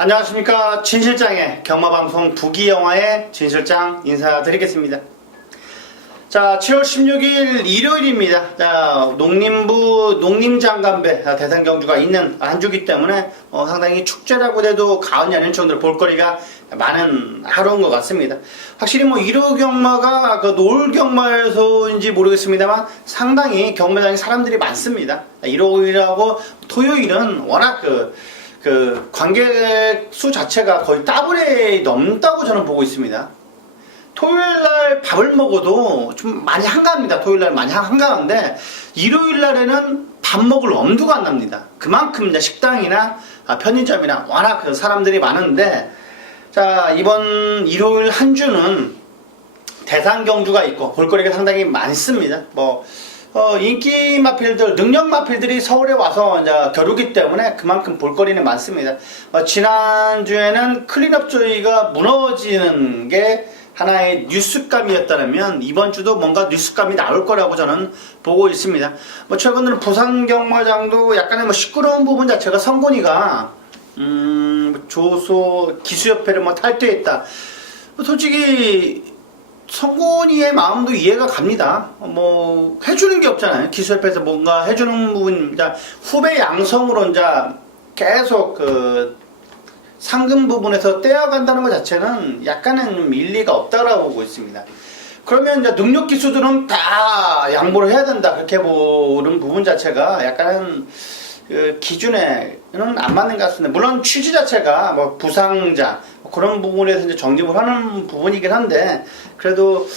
안녕하십니까. 진실장의 경마방송 부기영화의 진실장 인사드리겠습니다. 자, 7월 16일 일요일입니다. 자, 농림부 농림장관배 대선 경주가 있는 한 주기 때문에 상당히 축제라고 해도 과언이 아닐 정도로 볼거리가 많은 하루인 것 같습니다. 확실히 일요 경마가 노을 경마에서인지 모르겠습니다만 상당히 경매장에 사람들이 많습니다. 일요일하고 토요일은 워낙 관객 수 자체가 거의 더블에 넘다고 저는 보고 있습니다. 토요일날 밥을 먹어도 좀 많이 한가합니다. 토요일날 많이 한가한데 일요일날에는 밥 먹을 엄두가 안 납니다. 그만큼 이제 식당이나 편의점이나 워낙 사람들이 많은데, 자, 이번 일요일 한 주는 대상 경주가 있고 볼거리가 상당히 많습니다. 인기 마필들, 능력 마필들이 서울에 와서 이제 겨루기 때문에 그만큼 볼거리는 많습니다. 지난주에는 클린업조이가 무너지는 게 하나의 뉴스감이었다면 이번 주도 뭔가 뉴스감이 나올 거라고 저는 보고 있습니다. 최근에는 부산 경마장도 약간의 시끄러운 부분 자체가 성곤이가 조소 기수협회를 탈퇴했다. 솔직히 성곤이의 마음도 이해가 갑니다. 해주는 게 없잖아요. 기수협회에서 뭔가 해주는 부분, 후배 양성으로 계속 상금 부분에서 떼어간다는 것 자체는 약간은 일리가 없다라고 보고 있습니다. 그러면 능력 기수들은 다 양보를 해야 된다, 그렇게 보는 부분 자체가 약간은 기준에는 안 맞는 것 같습니다. 물론 취지 자체가 부상자 그런 부분에서 이제 정립을 하는 부분이긴 한데, 그래도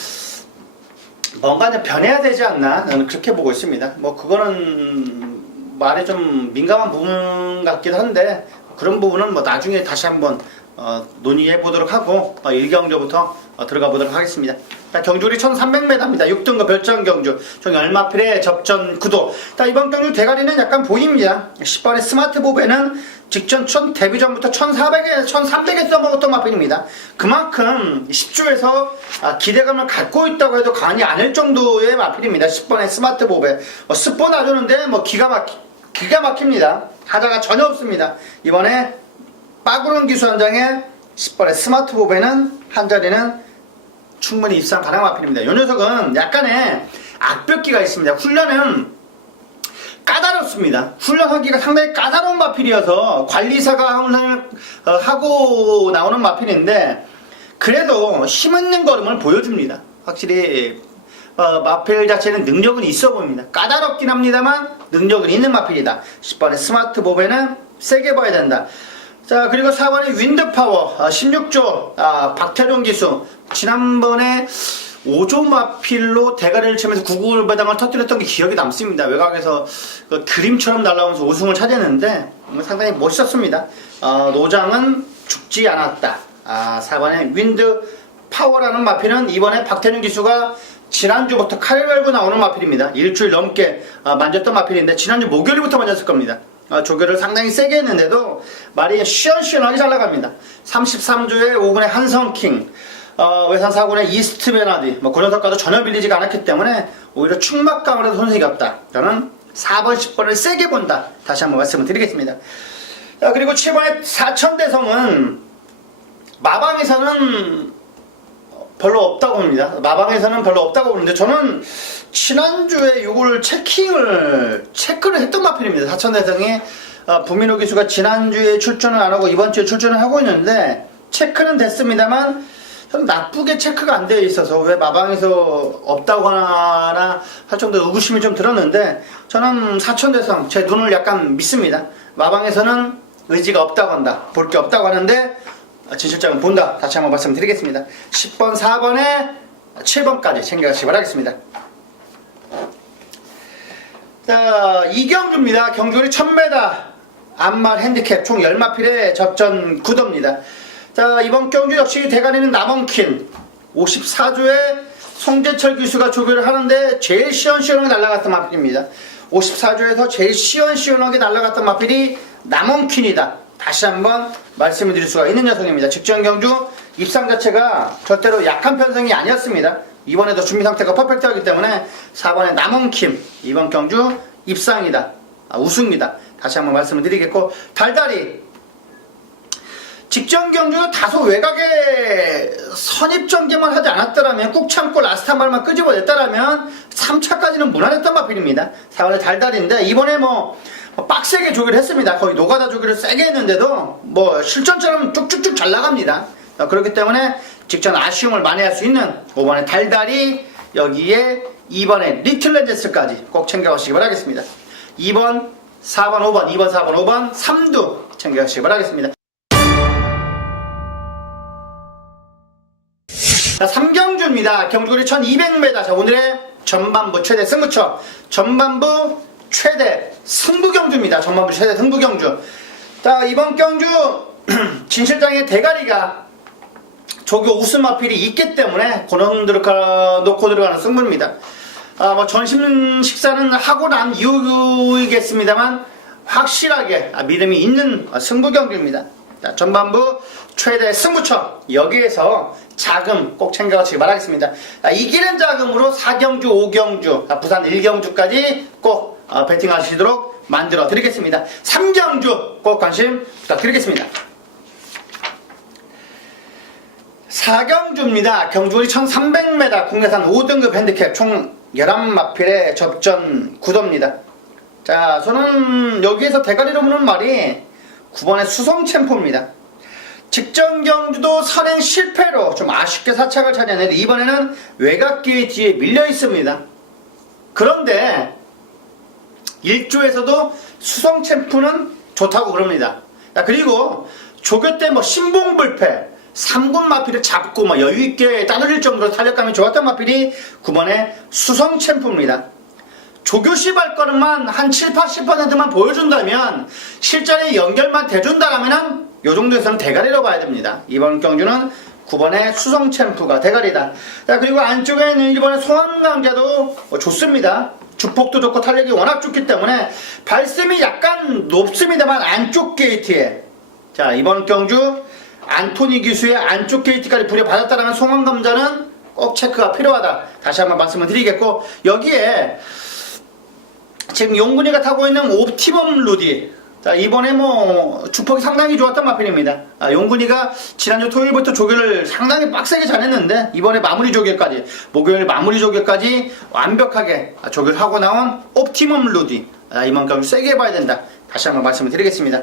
뭔가 변해야 되지 않나, 저는 그렇게 보고 있습니다. 그거는 말에 좀 민감한 부분 같기도 한데, 그런 부분은 나중에 다시 한번 논의해 보도록 하고 1경주부터 들어가 보도록 하겠습니다. 경주리 1300m입니다. 6등급 별장 경주 총 10마필의 접전 9도. 이번 경주 대가리는 약간 보입니다. 10번의 스마트 보배는 직전 데뷔 전부터 1300에 써먹었던 마필입니다. 그만큼 10주에서 기대감을 갖고 있다고 해도 과언이 아닐 정도의 마필입니다. 10번의 스마트 보배 스포 놔주는데 기가 막힙니다. 하자가 전혀 없습니다. 이번에 빠구른 기수 한 장에 10번의 스마트 보배는 한 자리는 충분히 입상 가능한 마필입니다. 이 녀석은 약간의 악벽기가 있습니다. 훈련은 까다롭습니다. 훈련하기가 상당히 까다로운 마필이어서 관리사가 훈련을 하고 나오는 마필인데, 그래도 힘있는 걸음을 보여줍니다. 확실히 마필 자체는 능력은 있어 보입니다. 까다롭긴 합니다만 능력은 있는 마필이다. 10번의 스마트 보배는 세게 봐야 된다. 자, 그리고 4번의 윈드파워 16조 박태룡 기수, 지난번에 5조 마필로 대가리를 치면서 구구배당을 터뜨렸던 게 기억이 남습니다. 외곽에서 그림처럼 날아오면서 우승을 차지했는데 상당히 멋있었습니다. 노장은 죽지 않았다. 4번의 윈드파워라는 마필은 이번에 박태룡 기수가 지난주부터 칼을 갈고 나오는 마필입니다. 일주일 넘게 만졌던 마필인데 지난주 목요일부터 만졌을 겁니다. 조교를 상당히 세게 했는데도 말이 시원시원하게 잘 나갑니다. 33주에 5분의 한성킹, 외산 4군의 이스트 베나디, 그 녀석과도 전혀 밀리지가 않았기 때문에 오히려 충막감을 해도 손색이 없다. 저는 4번, 10번을 세게 본다. 다시 한번 말씀을 드리겠습니다. 자, 그리고 7번의 사천대성은 마방에서는 별로 없다고 봅니다. 마방에서는 별로 없다고 보는데, 저는 지난주에 이걸 체크를 했던 마필입니다. 사천대성이 부민호 기수가 지난주에 출전을 안 하고 이번 주에 출전을 하고 있는데, 체크는 됐습니다만 좀 나쁘게 체크가 안 되어 있어서 왜 마방에서 없다고 하나 할 정도로 의구심이 좀 들었는데, 저는 사천대성 제 눈을 약간 믿습니다. 마방에서는 의지가 없다고 한다, 볼 게 없다고 하는데 진실장은 본다. 다시 한번 말씀드리겠습니다. 10번, 4번에 7번까지 챙겨가시기 바라겠습니다. 자, 이경주입니다. 경주리 1000m 암말 핸디캡 총 10마필의 접전 9도입니다. 자, 이번 경주 역시 대가리는 남원킨 54조에 송재철 기수가 조교를 하는데 제일 시원시원하게 날아갔던 마필입니다. 54조에서 제일 시원시원하게 날아갔던 마필이 남원킨이다. 다시 한번 말씀을 드릴 수가 있는 녀석입니다. 직전 경주 입상 자체가 절대로 약한 편성이 아니었습니다. 이번에도 준비 상태가 퍼펙트하기 때문에 4번의 남원킴 이번 경주 입상이다. 우승이다. 다시 한번 말씀을 드리겠고, 달달이 직전 경주가 다소 외곽에 선입전개만 하지 않았더라면 꾹 참고 라스트 한 발만 끄집어냈더라면 3차까지는 무난했던 마필입니다. 4번에 달달인데 이번에 뭐 빡세게 조기를 했습니다. 거의 노가다 조기를 세게 했는데도 뭐 실전처럼 쭉쭉쭉 잘 나갑니다. 그렇기 때문에 직전 아쉬움을 만회할 수 있는 5번의 달달이, 여기에 2번의 리틀 렌제스까지 꼭 챙겨가시기 바라겠습니다. 2번, 4번, 5번, 2번, 4번, 5번, 3두 챙겨가시기 바라겠습니다. 자, 3경주입니다. 경주거리 1200m. 자, 오늘의 전반부 최대 승부처, 전반부 최대 승부경주입니다. 전반부 최대 승부경주. 자, 이번 경주 진 실장의 대가리가 조교 우승 마필이 있기 때문에 권원 놓고 들어가는 승부입니다. 뭐 전심 식사는 하고 난 이후이겠습니다만 확실하게 믿음이 있는 승부 경기입니다. 자, 전반부 최대 승부처, 여기에서 자금 꼭 챙겨가시기 바라겠습니다. 이기는 자금으로 4경주, 5경주, 부산 1경주까지 꼭 베팅하시도록 만들어 드리겠습니다. 3경주 꼭 관심 부탁드리겠습니다. 4경주입니다. 경주거리 1300m, 국내산 5등급 핸디캡 총 11마필의 접전 구도입니다. 자, 저는 여기에서 대가리로 보는 말이 9번의 수성챔프입니다. 직전 경주도 선행 실패로 좀 아쉽게 사착을 차지했는데 이번에는 외곽기의 뒤에 밀려 있습니다. 그런데 1조에서도 수성챔프는 좋다고 그럽니다. 자, 그리고 조교 때 뭐 신봉불패 3군 마필을 잡고 막 여유있게 따돌릴 정도로 탄력감이 좋았던 마필이 9번의 수성챔프입니다. 조교 시발걸음만 한 7, 80%만 보여준다면 실전에 연결만 대준다라면 요 정도에서는 대가리로 봐야 됩니다. 이번 경주는 9번의 수성챔프가 대가리다. 자, 그리고 안쪽에 있는 1번의 송암강자도 좋습니다. 주폭도 좋고 탄력이 워낙 좋기 때문에 발심이 약간 높습니다만 안쪽 게이트에, 자, 이번 경주 안토니 기수의 안쪽 게이트까지 부려받았다라면 송암감자는 꼭 체크가 필요하다. 다시 한번 말씀을 드리겠고, 여기에 지금 용군이가 타고 있는 옵티멈 루디, 자, 이번에 뭐 주폭이 상당히 좋았던 마필입니다. 용군이가 지난주 토요일부터 조교를 상당히 빡세게 잘했는데 이번에 마무리 조교까지, 목요일 마무리 조교까지 완벽하게 조교를 하고 나온 옵티멈 루디, 이번 경주 세게 봐야 된다. 다시 한번 말씀을 드리겠습니다.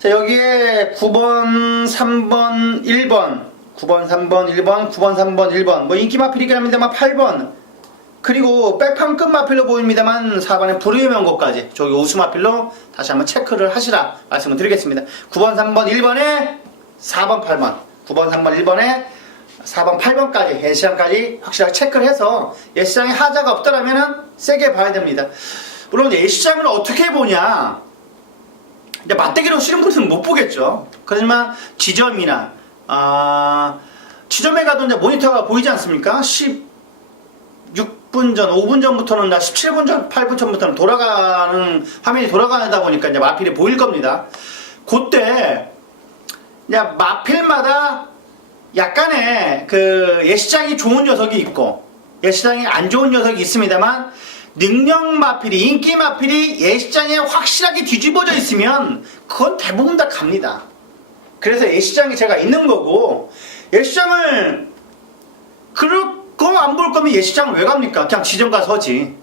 자, 여기에 9번, 3번, 1번, 9번, 3번, 1번, 9번, 3번, 1번, 뭐 인기 마필이긴 합니다만 8번, 그리고 백판급 마필로 보입니다만 4번의 불의의 명곡까지 저기 우수 마필로 다시 한번 체크를 하시라 말씀을 드리겠습니다. 9번, 3번, 1번에 4번, 8번, 9번, 3번, 1번에 4번, 8번까지 예시장까지 확실하게 체크를 해서 예시장에 하자가 없더라면 세게 봐야 됩니다. 물론 예시장을 어떻게 보냐, 이제 맞대기로 쉬는 분은 못 보겠죠. 그렇지만 지점이나 지점에 가도 이제 모니터가 보이지 않습니까? 16분 전, 5분 전부터는 17분 전, 8분 전부터는 돌아가는 화면이 돌아가다 보니까 이제 마필이 보일 겁니다. 그때 이제 마필마다 약간의 그 예시장이 좋은 녀석이 있고 예시장이 안 좋은 녀석이 있습니다만, 능력 마필이, 인기 마필이 예시장에 확실하게 뒤집어져 있으면 그건 대부분 다 갑니다. 그래서 예시장이 제가 있는 거고, 예시장을 그거 안 볼 거면 예시장을 왜 갑니까? 그냥 지점 가서 서지.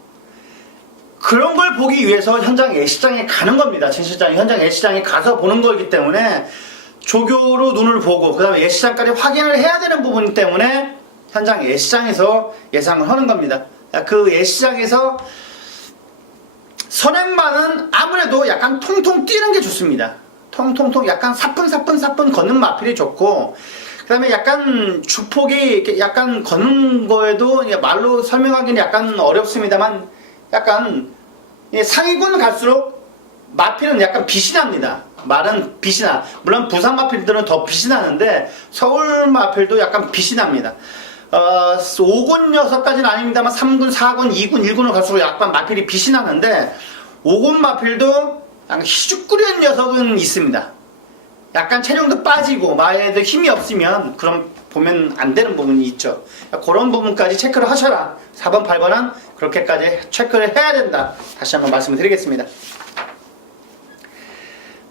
그런 걸 보기 위해서 현장 예시장에 가는 겁니다. 진 실장이 현장 예시장에 가서 보는 거기 때문에 조교로 눈을 보고 그 다음에 예시장까지 확인을 해야 되는 부분 때문에 현장 예시장에서 예상을 하는 겁니다. 그 예시장에서 선행반은 아무래도 약간 통통 뛰는 게 좋습니다. 통통통 약간 사뿐사뿐 걷는 마필이 좋고, 그 다음에 약간 주폭이 약간 걷는 거에도 말로 설명하기는 약간 어렵습니다만, 약간 상위군 갈수록 마필은 약간 빛이 납니다. 말은 빛이 나. 물론 부산 마필들은 더 빛이 나는데 서울 마필도 약간 빛이 납니다. 5군 녀석까지는 아닙니다만 3군, 4군, 2군, 1군을 갈수록 약간 마필이 빛이 나는데 5군 마필도 약간 희죽거리는 녀석은 있습니다. 약간 체력도 빠지고 마에도 힘이 없으면 그럼 보면 안 되는 부분이 있죠. 그런 부분까지 체크를 하셔라. 4번, 8번은 그렇게까지 체크를 해야 된다. 다시 한번 말씀을 드리겠습니다.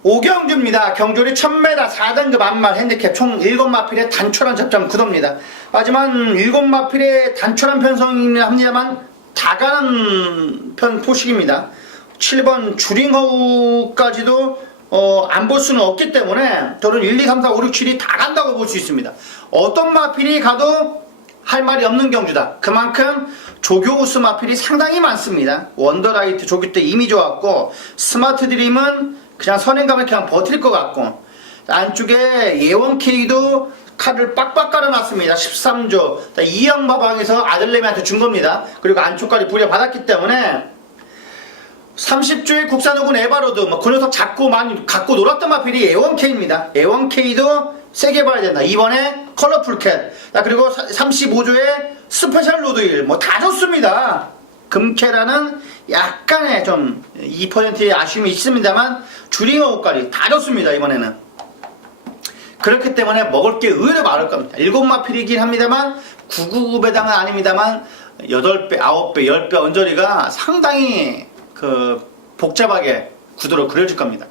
오경주입니다. 경주리 1000m 4등급 안말 핸디캡 총 7마필의 단촐한 접점 구도입니다. 하지만 7마필의 단촐한 편성이긴 합니다만 다 가는 편 포식입니다. 7번 주링허우까지도 안 볼 수는 없기 때문에 저는 1, 2, 3, 4, 5, 6, 7이 다 간다고 볼 수 있습니다. 어떤 마필이 가도 할 말이 없는 경주다. 그만큼 조교우스 마필이 상당히 많습니다. 원더라이트 조교 때 이미 좋았고, 스마트 드림은 그냥 선행감을 그냥 버틸 것 같고, 안쪽에 예원K도 카드를 빡빡 깔아놨습니다. 13조 이영마방에서 아들내미한테 준 겁니다. 그리고 안쪽까지 부려받았기 때문에 30조의 국산호군 에바로드, 그 녀석 많이 갖고 놀았던 마필이 A1K입니다. A1K도 세게 봐야 된다. 이번에 컬러풀캣, 그리고 35조의 스페셜 로드힐, 다 좋습니다. 금캐라는 약간의 좀 2%의 아쉬움이 있습니다만 주링어 옷까지 다 좋습니다. 이번에는. 그렇기 때문에 먹을 게 의외로 많을 겁니다. 7마필이긴 합니다만 999배당은 아닙니다만 8배, 9배, 10배 언저리가 상당히 복잡하게 구도로 그려질 겁니다.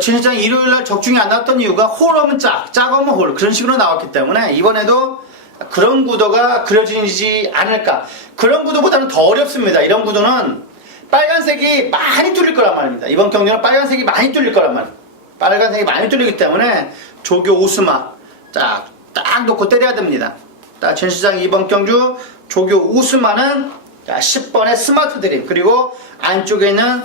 진실상 일요일날 적중이 안 나왔던 이유가 홀 오면 짝 오면 홀, 그런 식으로 나왔기 때문에 이번에도 그런 구도가 그려지지 않을까. 그런 구도보다는 더 어렵습니다. 이런 구도는 빨간색이 많이 뚫릴 거란 말입니다. 이번 경기는 빨간색이 많이 뚫릴 거란 말입니다. 빨간색이 많이 뚫리기 때문에 조교 오스마 딱 놓고 때려야 됩니다. 진실상 이번 경주 조교 오스마는 10번의 스마트 드림, 그리고 안쪽에 있는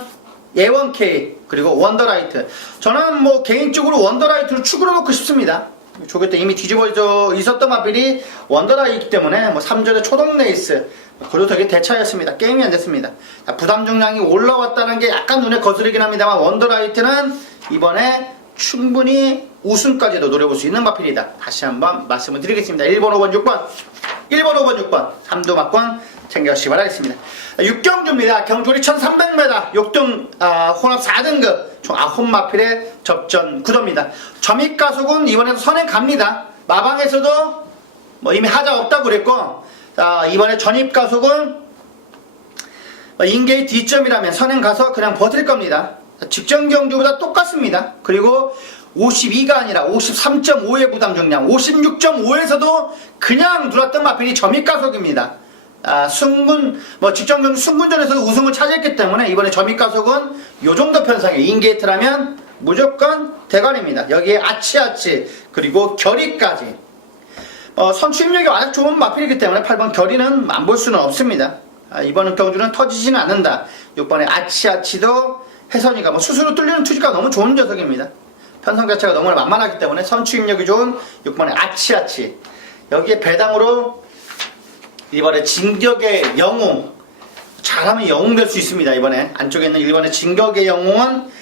예원K, 그리고 원더라이트. 저는 개인적으로 원더라이트를 축으로 놓고 싶습니다. 조교 때 이미 뒤집어져 있었던 마필이 원더라이트이기 때문에 3절의 초동레이스, 그리고 되게 대차였습니다. 게임이 안 됐습니다. 부담 중량이 올라왔다는 게 약간 눈에 거스르긴 합니다만 원더라이트는 이번에 충분히 우승까지도 노려볼 수 있는 마필이다. 다시 한번 말씀을 드리겠습니다. 1번, 5번, 6번 1번, 5번, 6번 3두 막권 챙겨주시기 바라겠습니다. 6경주입니다. 경주리 1300m 6등 혼합 4등급 총 9마필의 접전 구도입니다. 점입가속은 이번에도 선행 갑니다. 마방에서도 이미 하자 없다고 그랬고, 이번에 전입가속은 인게이트 2점이라면 선행 가서 그냥 버틸 겁니다. 직전 경주보다 똑같습니다. 그리고 52가 아니라 53.5의 부담 중량, 56.5에서도 그냥 눌렀던 마필이 점입가속입니다. 직전 경주 승군전에서도 우승을 차지했기 때문에 이번에 점입가속은 요정도 편성의 인게이트라면 무조건 대관입니다. 여기에 아치 그리고 결의까지 선취입력이 워낙 좋은 마필이기 때문에 8번 결의는 안 볼 수는 없습니다. 이번 경주는 터지지는 않는다. 6번의 아치도 혜선이가 스스로 뚫리는 투지가 너무 좋은 녀석입니다. 편성 자체가 너무 만만하기 때문에 선취입력이 좋은 6번의 아치, 여기에 배당으로 이번에 진격의 영웅, 잘하면 영웅 될 수 있습니다. 이번에 안쪽에 있는 1번의 진격의 영웅은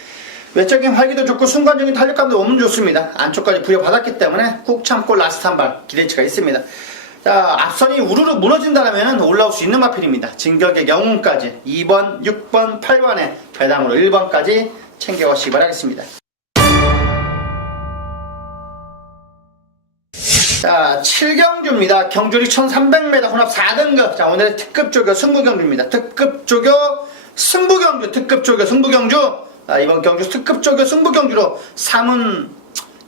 외적인 활기도 좋고 순간적인 탄력감도 너무 좋습니다. 안쪽까지 부여받았기 때문에 꾹 참고 라스트 한 발 기대치가 있습니다. 앞선이 우르르 무너진다면 올라올 수 있는 마필입니다. 진격의 영웅까지 2번, 6번, 8번에 배당으로 1번까지 챙겨가시기 바라겠습니다. 7경주입니다. 경주리 1300m 혼합 4등급. 오늘의 특급 조교 승부경주입니다. 특급 조교 승부경주. 이번 경주 특급 조교 승부경주로 삼은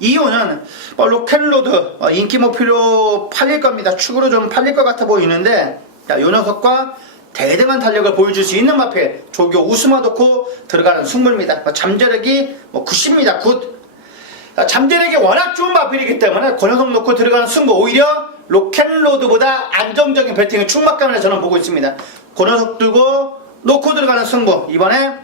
이유는 로켓로드 인기 목표로 팔릴 겁니다. 축으로 좀 팔릴 것 같아 보이는데, 이 녀석과 대등한 탄력을 보여줄 수 있는 마필 조교 우스마 놓고 들어가는 승부입니다. 잠재력이 90입니다. 굿. 잠재력이 워낙 좋은 마필이기 때문에 그 녀석 놓고 들어가는 승부, 오히려 로켓로드보다 안정적인 배팅의 충막감을 저는 보고 있습니다. 그 녀석 두고 놓고 들어가는 승부. 이번에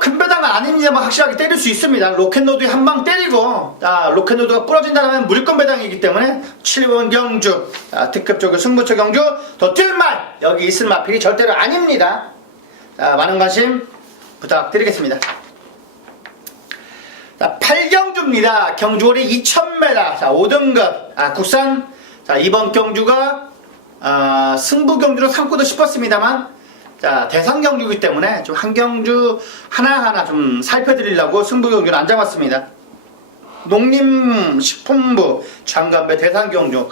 큰 배당은 아닙니다만 확실하게 때릴 수 있습니다. 로켓노드에 한 방 때리고 로켓노드가 부러진다면 물건 배당이기 때문에 7번 경주 특급 조교 승부처 경주 더 뛸말 여기 있을 마필이 절대로 아닙니다. 많은 관심 부탁드리겠습니다. 8경주입니다. 경주월이 2000m 5등급 국산. 이번 경주가 승부 경주로 삼고도 싶었습니다만 대상 경주이기 때문에 좀 한 경주 하나하나 좀 살펴드리려고 승부 경주는 안 잡았습니다. 농림식품부 장관배 대상 경주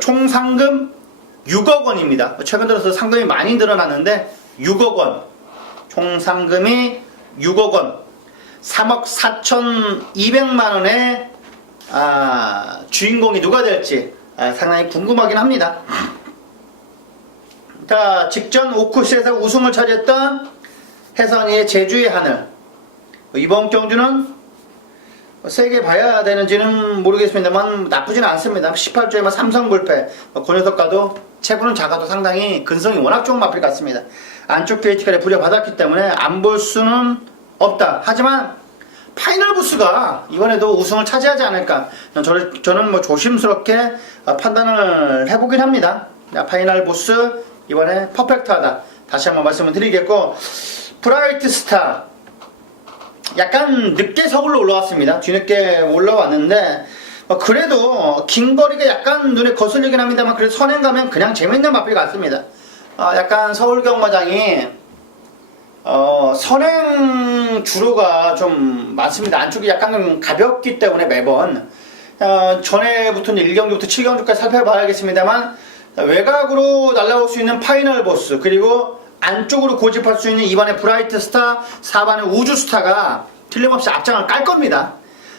총 상금 6억 원입니다. 최근 들어서 상금이 많이 늘어났는데 6억 원, 총 상금이 6억 원. 3억 4,200만원의 주인공이 누가 될지 상당히 궁금하긴 합니다. 자, 직전 오쿠스에서 우승을 차지했던 해선이의 제주의 하늘. 이번 경주는 세게 봐야 되는지는 모르겠습니다만 나쁘지는 않습니다. 18조에만 삼성불패, 그 녀석과도 체구는 작아도 상당히 근성이 워낙 좋은 마필 같습니다. 안쪽 게이트까지 부려받았기 때문에 안 볼 수는 없다. 하지만 파이널 부스가 이번에도 우승을 차지하지 않을까, 저는 뭐 조심스럽게 판단을 해보긴 합니다. 파이널 부스 이번에 퍼펙트하다, 다시 한번 말씀을 드리겠고, 브라이트 스타 약간 늦게 서울로 올라왔습니다. 뒤늦게 올라왔는데 그래도 긴 거리가 약간 눈에 거슬리긴 합니다만, 그래도 선행 가면 그냥 재밌는 마필 같습니다. 약간 서울 경마장이 선행 주로가 좀 많습니다. 안쪽이 약간 가볍기 때문에 매번 전에부터는 1경주부터 7경주까지 살펴봐야겠습니다만, 외곽으로 날아올 수 있는 파이널 보스, 그리고 안쪽으로 고집할 수 있는 이번에 브라이트 스타, 4반의 우주 스타가 틀림없이 앞장을 깔 겁니다.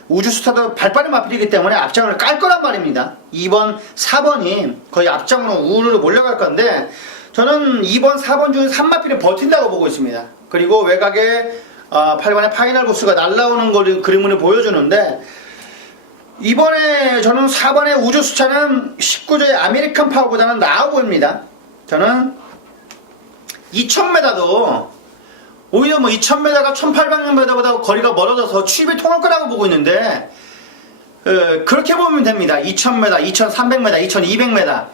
우주 스타도 발빠른 마필이기 때문에 앞장을 깔 거란 말입니다. 2번, 4번이 거의 앞장으로 우르르 몰려갈 건데, 저는 2번, 4번 중에 3마필이 버틴다고 보고 있습니다. 그리고 외곽에 8번의 파이널 보스가 날아오는 그림을 보여주는데, 이번에 저는 4번의 우주 스타는 19조의 아메리칸 파워보다는 나아 보입니다. 저는 2000m도 오히려 2000m가 1800m보다 거리가 멀어져서 추입이 통할 거라고 보고 있는데, 그렇게 보면 됩니다. 2000m, 2300m, 2200m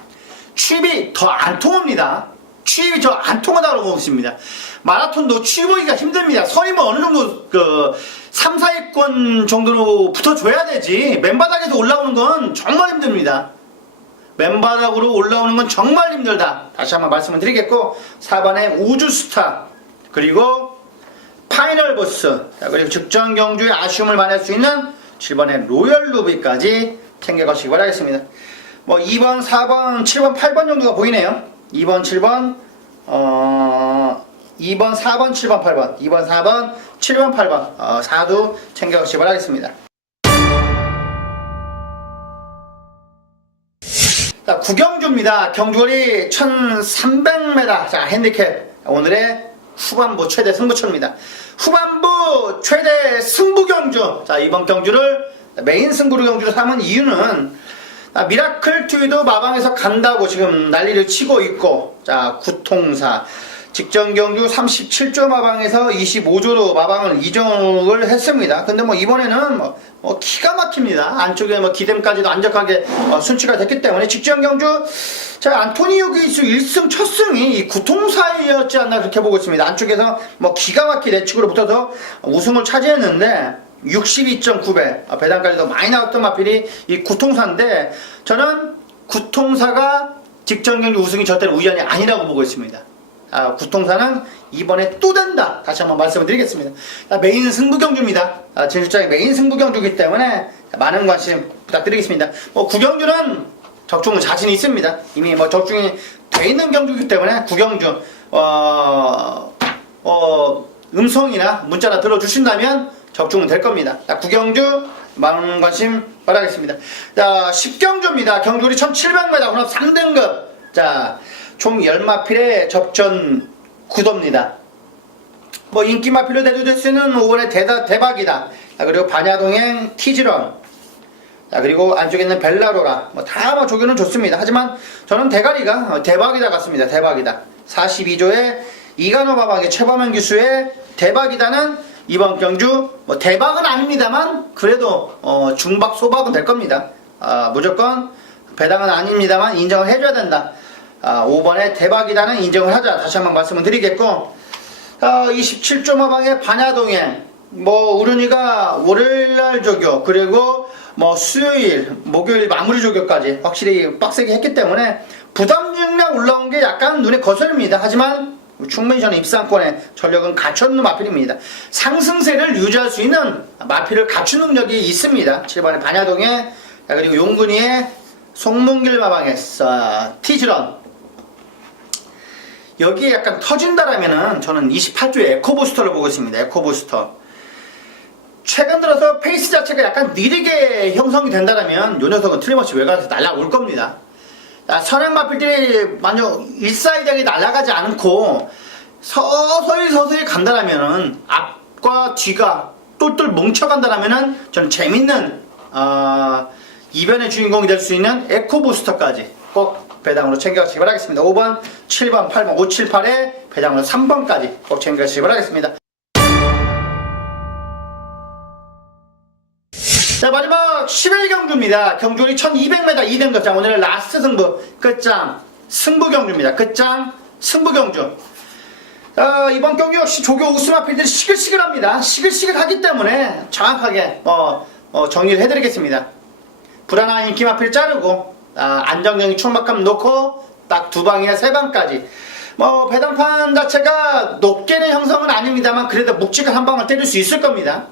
추입이 더 안 통합니다. 추입이 더 안 통하다고 보고 있습니다. 마라톤도 추입하기가 힘듭니다. 선이 어느 정도 3, 4위권 정도로 붙어줘야 되지, 맨바닥에서 올라오는 건 정말 힘듭니다. 맨바닥으로 올라오는 건 정말 힘들다, 다시 한번 말씀을 드리겠고, 4번의 우주스타, 그리고 파이널 보스, 그리고 직전 경주에 아쉬움을 많이 할 수 있는 7번의 로열 루비까지 챙겨가시기 바라겠습니다. 2번, 4번, 7번, 8번 정도가 보이네요. 2번, 7번, 2번, 4번, 7번, 8번, 2번, 4번, 7번, 8번 4도 챙겨가시기 바라겠습니다. 자, 구경주입니다. 경주거리 1300m. 자, 핸디캡 오늘의 후반부 최대 승부처입니다. 후반부 최대 승부 경주. 자, 이번 경주를 메인 승부로 경주로 삼은 이유는, 미라클 투이도 마방에서 간다고 지금 난리를 치고 있고, 자, 구통사 직전 경주 37조 마방에서 25조로 마방을 이적을 했습니다. 근데 이번에는 기가 막힙니다. 안쪽에 기댐까지도 안정하게 순치가 됐기 때문에 직전 경주 안토니오 기수 1승 첫 승이 이 구통사였지 않나 그렇게 보고 있습니다. 안쪽에서 기가 막히게 내측으로 붙어서 우승을 차지했는데 62.9배 배당까지도 많이 나왔던 마필이 이 구통사인데, 저는 구통사가 직전 경주 우승이 절대로 우연이 아니라고 보고 있습니다. 구통사는 이번에 또 된다, 다시 한번 말씀을 드리겠습니다. 메인 승부경주입니다. 진출장이 메인 승부경주이기 때문에 많은 관심 부탁드리겠습니다. 구경주는 적중은 자신이 있습니다. 이미 적중이 돼 있는 경주이기 때문에 구경주 음성이나 문자나 들어주신다면 적중은 될 겁니다. 구경주 많은 관심 바라겠습니다. 자, 10경주입니다. 경주거리 1700m 혼합 3등급. 자, 총 10마필의 접전 구도입니다. 인기 마필로 대두될 수 있는 5번의 대박이다. 그리고 반야동행 티즈런. 그리고 안쪽에 있는 벨라로라. 다 조교는 좋습니다. 하지만 저는 대가리가 대박이다 같습니다. 대박이다. 42조의 이간호 마방의 최범현 기수의 대박이다는 이번 경주 대박은 아닙니다만, 그래도 중박 소박은 될 겁니다. 무조건 배당은 아닙니다만 인정을 해줘야 된다. 5번의 대박이다는 인정을 하자, 다시 한번 말씀을 드리겠고, 27조 마방의 반야동행, 우른이가 월요일날 조교, 그리고 수요일, 목요일 마무리 조교까지 확실히 빡세게 했기 때문에 부담 중량 올라온 게 약간 눈에 거슬립니다. 하지만 충분히 저는 입상권의 전력은 갖췄는 마필입니다. 상승세를 유지할 수 있는 마필을 갖춘 능력이 있습니다. 7번의 반야동에, 그리고 용근이의 송문길 마방의 티즈런. 여기에 약간 터진다라면은 저는 28조의 에코부스터를 보고 있습니다. 에코부스터. 최근 들어서 페이스 자체가 약간 느리게 형성이 된다면 요 녀석은 틀림없이 외곽에서 날아올 겁니다. 선행 마필들이 만약 일사이적이 날아가지 않고 서서히 간다라면은 앞과 뒤가 똘똘 뭉쳐간다라면은 저는 재밌는 이변의 주인공이 될 수 있는 에코부스터까지 꼭 배당으로 챙겨가시기 바라겠습니다. 5번, 7번, 8번, 5, 7, 8에 배당으로 3번까지 꼭 챙겨가시기 바라겠습니다. 자, 마지막 11경주입니다. 경주리 1200m 2등급. 자, 오늘 라스트 승부 끝장 승부 경주입니다. 끝장 승부 경주. 자, 이번 경기 역시 조교 우스마필들이 시글시글합니다. 시글시글하기 때문에 정확하게 정리를 해드리겠습니다. 불안한 인기 마필 자르고 안정적인 충막감 놓고 딱 두 방이나 세 방까지. 배당판 자체가 높게는 형성은 아닙니다만 그래도 묵직한 한 방을 때릴 수 있을 겁니다.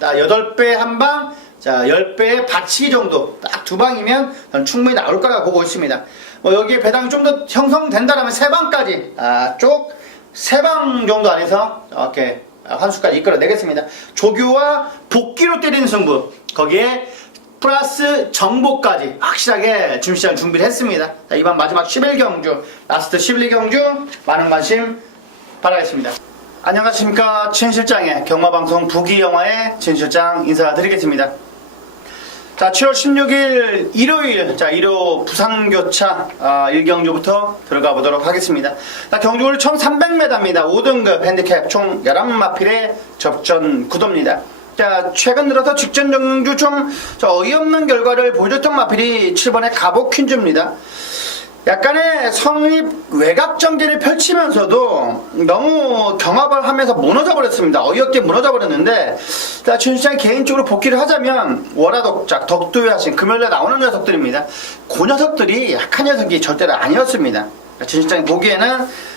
8배 한 방, 자 10배의 받치기 정도 딱 두 방이면 저는 충분히 나올 거라고 보고 있습니다. 여기에 배당이 좀 더 형성된다면 세 방까지 쪽 세 방 정도 안에서 이렇게 환수까지 이끌어내겠습니다. 조교와 복귀로 때리는 승부, 거기에 플러스 정보까지 확실하게 준비시장 준비를 했습니다. 자, 이번 마지막 11경주 라스트 11경주 많은 관심 바라겠습니다. 안녕하십니까, 진실장의 경마방송 부기영화의 진실장 인사드리겠습니다. 자, 7월 16일 일요일, 자, 1호 부산교차 1경주부터 들어가 보도록 하겠습니다. 자, 경주를 1300m입니다. 5등급 핸디캡 총 11마필의 접전 구도입니다. 자, 최근 들어서 직전 경주 좀 어이없는 결과를 보여줬던 마필이 7번의 가보퀸즈입니다. 약간의 성립 외곽 전개를 펼치면서도 너무 경합을 하면서 무너져 버렸습니다. 어이없게 무너져 버렸는데, 자, 준시장이 개인적으로 복귀를 하자면 월화독작, 덕도야신, 금요일에 나오는 녀석들입니다. 그 녀석들이 약한 녀석이 절대로 아니었습니다. 준시장이 보기에는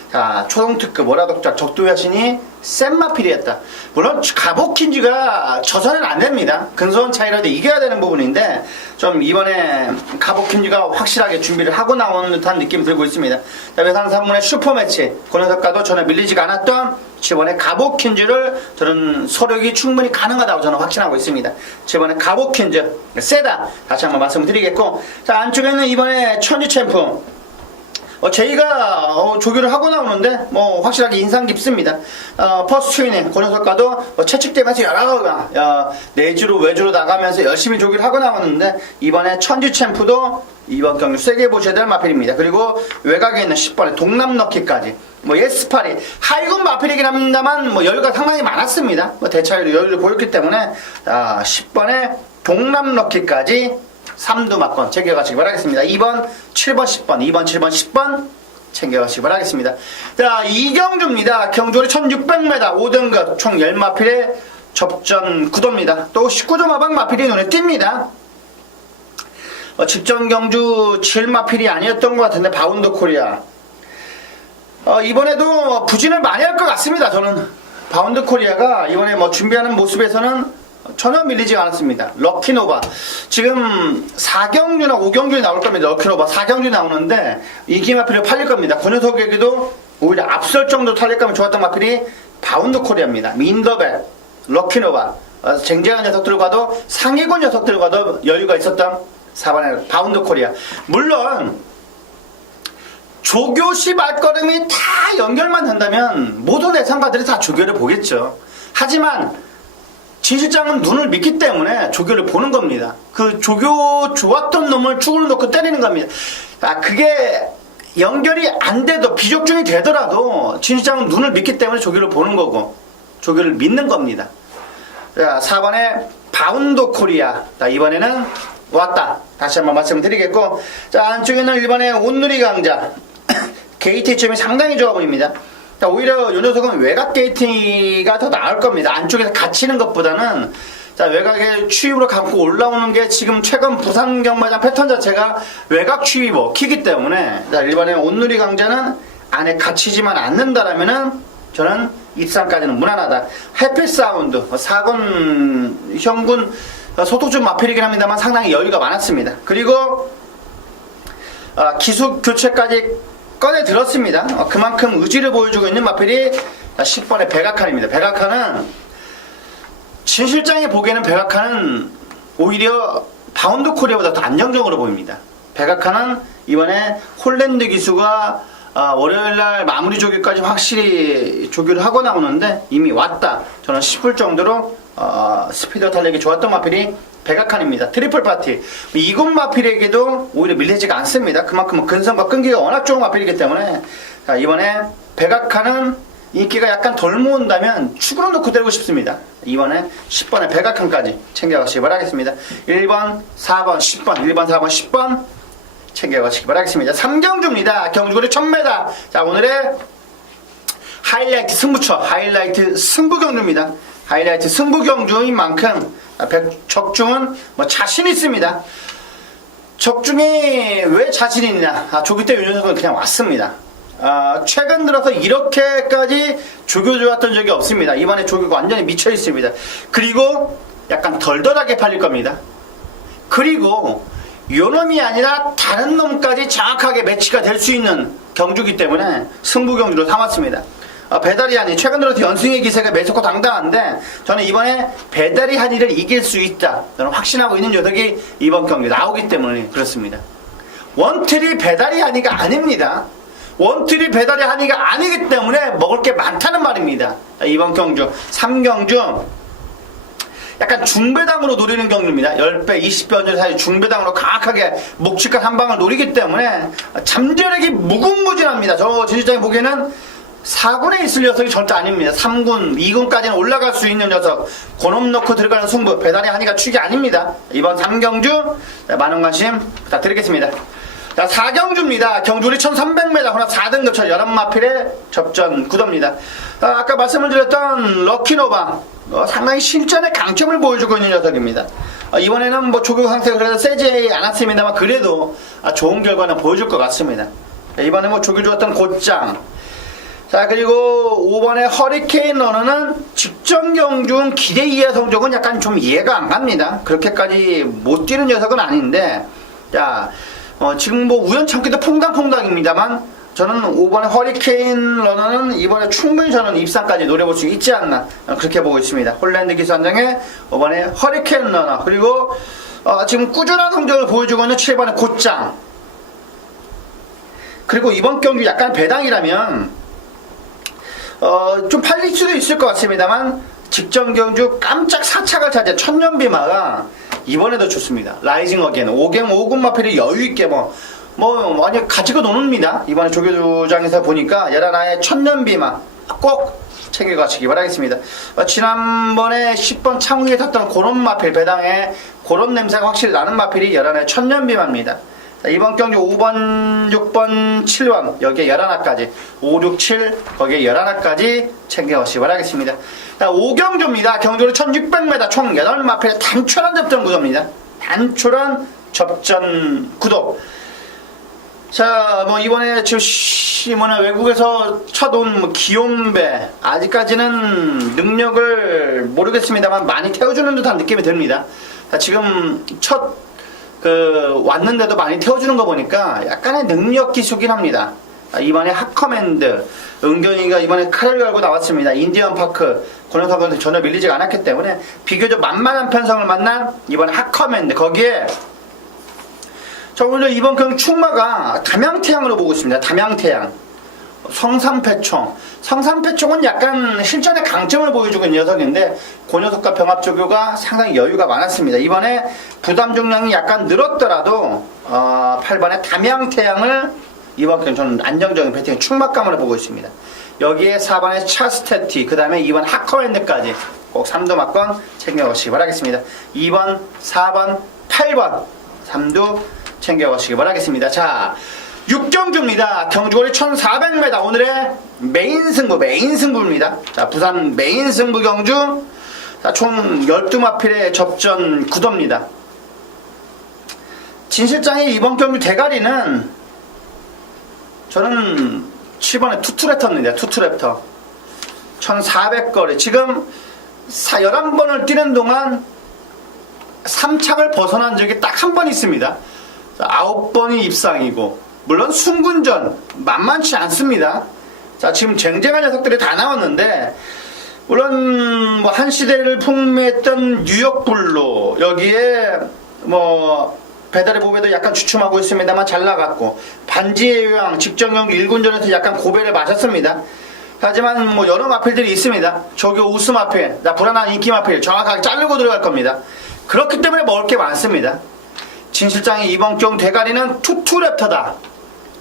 초동특급, 월화독작, 적도야신이 센 마필이었다. 물론 가보킨즈가 져서는 안 됩니다. 근소한 차이라도 이겨야 되는 부분인데 좀 이번에 가보킨즈가 확실하게 준비를 하고 나오는 듯한 느낌이 들고 있습니다. 외상 3분의 슈퍼매치, 그 녀석과도 전혀 밀리지가 않았던 이번에 가보킨즈를 저는 소력이 충분히 가능하다고 저는 확신하고 있습니다. 이번에 가보킨즈 세다, 다시 한번 말씀을 드리겠고, 자, 안쪽에는 이번에 천지 챔프 제이가 조교를 하고 나오는데 확실하게 인상 깊습니다. 퍼스트 트윈의 그 녀석과도 채찍대면서 여러 내주로 외주로 나가면서 열심히 조교를 하고 나오는데, 이번에 천지 챔프도 이번 경기 세게 보셔야 될 마필입니다. 그리고 외곽에 있는 10번의 동남 럭키까지 예스파리 하이군 마필이긴 합니다만 여유가 상당히 많았습니다. 대차이로 여유를 보였기 때문에 10번의 동남 럭키까지 3두 막권 챙겨가시기 바라겠습니다. 2번, 7번, 10번, 2번, 7번, 10번 챙겨가시기 바라겠습니다. 자, 이경주입니다. 경주리 1600m 5등급 총 10마필의 접전 구도입니다. 또 19점 하방 마필이 눈에 띕니다. 직전 경주 7마필이 아니었던 것 같은데 바운드 코리아 이번에도 부진을 많이 할 것 같습니다. 저는 바운드 코리아가 이번에 준비하는 모습에서는 전혀 밀리지 않았습니다. 럭키노바 지금 4경주나 5경주에 나올 겁니다. 럭키노바 4경주 나오는데 인기 마필이 팔릴 겁니다. 그 녀석에게도 오히려 앞설 정도 탈릴까면 좋았던 마필이 바운드 코리아입니다. 민더벨, 럭키노바 쟁쟁한 녀석들과도 상위권 녀석들과도 여유가 있었던 4번의 바운드 코리아. 물론 조교시 발걸음이 다 연결만 된다면 모든 예상가들이 다 조교를 보겠죠. 하지만 진실장은 눈을 믿기 때문에 조교를 보는 겁니다. 그 조교 좋았던 놈을 축으로 놓고 때리는 겁니다. 그게 연결이 안 돼도 비적중이 되더라도 진실장은 눈을 믿기 때문에 조교를 보는 거고 조교를 믿는 겁니다. 자, 4번의 바운드 코리아. 자, 이번에는 왔다. 다시 한번 말씀드리겠고, 자, 안쪽에는 1번의 온누리 강자 게이트 점이 상당히 좋아 보입니다. 자, 오히려 이 녀석은 외곽 게이트가 더 나을 겁니다. 안쪽에서 갇히는 것보다는 외곽에 추입으로 감고 올라오는 게 지금 최근 부산 경마장 패턴 자체가 외곽 추입으로 키기 때문에, 자, 일반의 온누리 강자는 안에 갇히지만 않는다라면은 저는 입상까지는 무난하다. 해피 사운드 4권 형군 소토준 마필이긴 합니다만 상당히 여유가 많았습니다. 그리고 기수 교체까지 꺼내 들었습니다. 그만큼 의지를 보여주고 있는 마필이 10번의 백악한입니다. 백악한은 진 실장이 보기에는 백악관은 오히려 바운드 코리아보다 더 안정적으로 보입니다. 백악관은 이번에 홀랜드 기수가 월요일날 마무리 조교까지 확실히 조교를 하고 나오는데 이미 왔다 저는 싶을 정도로 스피드 달리기 좋았던 마필이 백악관입니다. 트리플 파티 이군 마필에게도 오히려 밀리지가 않습니다. 그만큼 근성과 끈기가 워낙 좋은 마필이기 때문에 자, 이번에 백악관은 인기가 약간 덜 모은다면 축으로 놓고 때리고 싶습니다. 이번에 10번에 백악관까지 챙겨가시기 바라겠습니다. 1번, 4번, 10번, 1번, 4번, 10번 챙겨가시기 바라겠습니다. 3경주입니다. 경주거리 1000m. 자, 오늘의 하이라이트 승부처, 하이라이트 승부경주입니다. 하이라이트 승부경주인 만큼 적중은 뭐 자신 있습니다. 적중이 왜 자신이 있냐? 조기 때 윤현석은 그냥 왔습니다. 최근 들어서 이렇게까지 조교 좋았던 적이 없습니다. 이번에 조교가 완전히 미쳐 있습니다. 그리고 약간 덜덜하게 팔릴 겁니다. 그리고 요놈이 아니라 다른 놈까지 정확하게 매치가 될 수 있는 경주기 때문에 승부 경주로 삼았습니다. 배다리 한이 최근 들어서 연승의 기세가 매섭고 당당한데 저는 이번에 배다리 한이를 이길 수 있다 저는 확신하고 있는 녀석이 이번 경기 나오기 때문에 그렇습니다. 원트리 배다리 한이가 아닙니다. 원트리 배달이 한이가 아니기 때문에 먹을 게 많다는 말입니다. 이번 경주 3경주 약간 중배당으로 노리는 경주입니다. 10배 20배 사이 중배당으로 강하게 묵직한 한 방을 노리기 때문에 잠재력이 무궁무진합니다. 저 진실장이 보기에는 4군에 있을 녀석이 절대 아닙니다. 3군 2군까지는 올라갈 수 있는 녀석 고놈 넣고 들어가는 승부 배달이 한이가 축이 아닙니다. 이번 3경주 많은 관심 부탁드리겠습니다. 자, 4경주입니다. 경주리 1300m 혼합 4등급 11마필의 접전 구도입니다. 아까 말씀을 드렸던 럭키노바 상당히 실전의 강점을 보여주고 있는 녀석입니다. 이번에는 뭐 조교 상태가 그래도 세지 않았습니다만 그래도 좋은 결과는 보여줄 것 같습니다. 이번에 뭐 조교 좋았던 곧장 자 그리고 5번의 허리케인 러너는 직전 경주 기대 이하 성적은 약간 좀 이해가 안 갑니다. 그렇게까지 못 뛰는 녀석은 아닌데 자 지금 뭐 우연찮게도 퐁당퐁당입니다만 저는 5번의 허리케인 러너는 이번에 충분히 저는 입상까지 노려볼 수 있지 않나 그렇게 보고 있습니다. 홀랜드 기수 한 장에 5번의 허리케인 러너 그리고 지금 꾸준한 성적을 보여주고 있는 7번의 곧장 그리고 이번 경기 약간 배당이라면 좀 팔릴 수도 있을 것 같습니다만 직전 경주 깜짝 사착을 차지한 천년비마가 이번에도 좋습니다. 라이징 어게인 5군 마필이 여유있게 많이 가지고 노는입니다. 이번에 조교장에서 보니까 열하나의 천년비마 꼭 챙겨가시기 바라겠습니다. 지난번에 10번 창우에 탔던 그런 마필 배당에 그런 냄새가 확실히 나는 마필이 열하나의 천년비마입니다. 자, 이번 경주 5번, 6번, 7번 여기에 11까지 5, 6, 7 거기에 11까지 챙겨가시기 바라겠습니다. 자, 5경주입니다. 경주로 1600m 총 8마필의 단촐한 접전 구도입니다. 단촐한 접전 구도. 자, 뭐 이번에 지금 외국에서 쳐돈 기욤배 아직까지는 능력을 모르겠습니다만 많이 태워주는 듯한 느낌이 듭니다. 자, 지금 왔는데도 많이 태워주는 거 보니까 약간의 능력 기수긴 합니다. 이번에 핫커맨드 은견이가 이번에 칼을 갈고 나왔습니다. 인디언 파크 고영석은 전혀 밀리지가 않았기 때문에 비교적 만만한 편성을 만난 이번에 핫커맨드 거기에 저 오늘 이번 경기 충마가 담양태양으로 보고 있습니다. 담양태양 성산패총은 약간 실전의 강점을 보여주고 있는 녀석인데 그 녀석과 병합조교가 상당히 여유가 많았습니다. 이번에 부담 중량이 약간 늘었더라도 8번의 담양태양을 이번 경기 저는 안정적인 배팅의 충막감으로 보고 있습니다. 여기에 4번의 차스테티 그 다음에 2번 하커랜드까지 꼭 3두 막건 챙겨가시기 바라겠습니다. 2번, 4번, 8번 3두 챙겨가시기 바라겠습니다. 자 6경주입니다. 경주거리 1400m 오늘의 메인 승부입니다. 자, 부산 메인 승부 경주 자, 총 12마필의 접전 구도입니다. 진실장의 이번 경주 대가리는 저는 7번의 투투랩터입니다. 투투랩터 1400거리 지금 11번을 뛰는 동안 3착을 벗어난 적이 딱 한 번 있습니다. 9번이 입상이고 물론 순군전 만만치 않습니다. 자 지금 쟁쟁한 녀석들이 다 나왔는데 물론 뭐 한 시대를 풍미했던 뉴욕블루, 여기에 뭐 배달의 보배도 약간 주춤하고 있습니다만 잘 나갔고, 반지의 요양 직전경기 1군전에서 약간 고배를 맞았습니다. 하지만 뭐 여러 마필들이 있습니다. 조교 우수 마필, 불안한 인기 마필 정확하게 자르고 들어갈 겁니다. 그렇기 때문에 먹을 게 많습니다. 진 실장이 이번 경기 대가리는 투투랩터다.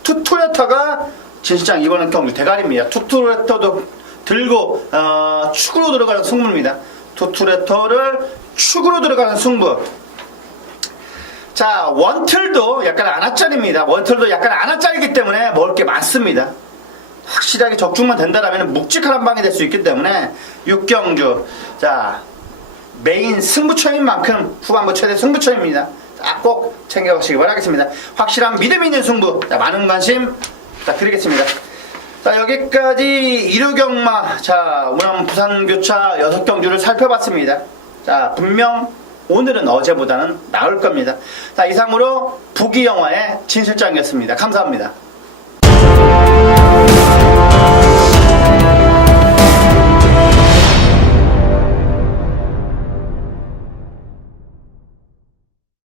투투랩터가 진 실장 이번 경기 대가리입니다. 투투랩터도 들고 축으로 들어가는 승부입니다. 투투랩터를 축으로 들어가는 승부. 자, 원틀도 약간 안아짜리입니다. 원틀도 약간 안아짜리기 때문에 먹을 게 많습니다. 확실하게 적중만 된다라면 묵직한 한 방이 될 수 있기 때문에 6경주, 자, 메인 승부처인 만큼 후반부 최대 승부처입니다. 자, 꼭 챙겨가시기 바라겠습니다. 확실한 믿음 있는 승부, 자, 많은 관심 부탁드리겠습니다. 자, 여기까지 일요경마, 자, 오늘 부산교차 6경주를 살펴봤습니다. 자, 분명 오늘은 어제보다는 나을 겁니다. 자, 이상으로 부기영화의 진실장이었습니다. 감사합니다.